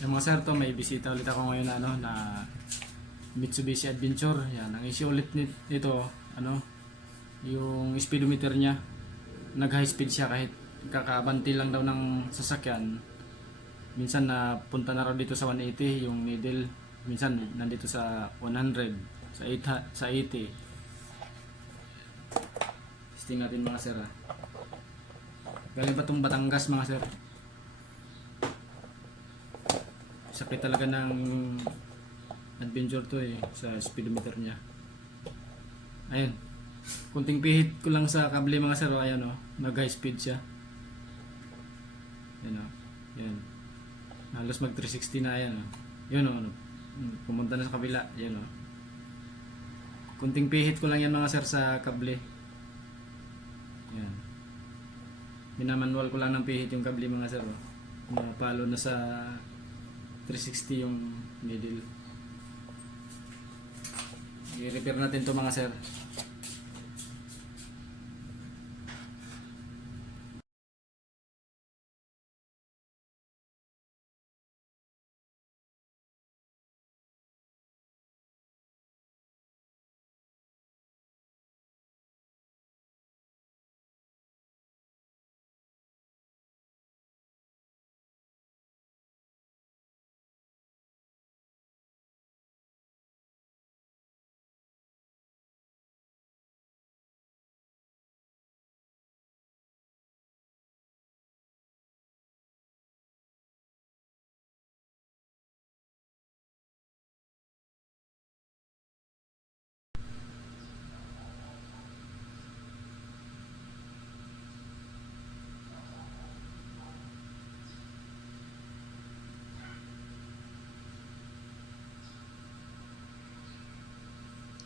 Yung mga sir to, may bisita ulit ako ngayon na, na Mitsubishi Adventure. Yan, ang issue ulit nito, yung speedometer niya. Nag high speed siya kahit kakabanti lang daw ng sasakyan. Minsan na punta na raw dito sa 180 yung needle. Minsan nandito sa 100, sa 80. Testing natin mga sir. Galing pa itong Batangas mga sir. Sakit talaga ng Adventure to sa speedometer niya. Ayun. Kunting pihit ko lang sa kable mga sir. Ayan nag high speed siya. Ayan Yan. Halos mag 360 na ayan Yun pumunta na sa kabila. Ayan Kunting pihit ko lang yan mga sir sa kable. Ayan. Minamanual ko lang ng pihit yung kable mga sir. Napalo na sa 360 yung needle. I-repair natin to mga sir.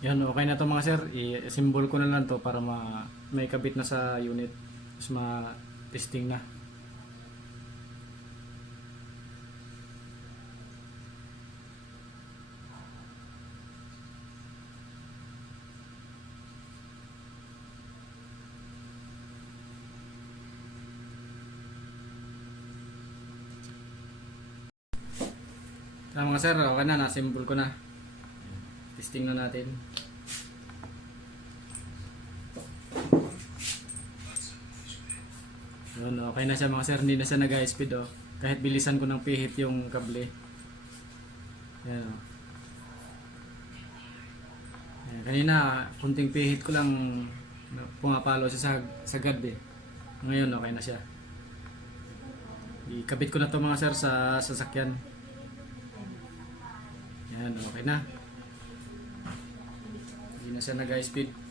Yan, okay na to mga sir. I-assemble ko na lang to para may kabit na sa unit. Tapos ma-testing na. Mga sir, okay na. Na-assemble ko na. Testing na natin. Yun, okay na siya mga sir. Hindi na siya nag-high speed Kahit bilisan ko ng pihit yung kable. Yan Yan, kanina kunting pihit ko lang pumapalo siya sa sagad Ngayon okay na siya. Ikabit ko na to mga sir sa sasakyan. Yan, okay na. Hindi na siya nag-high speed.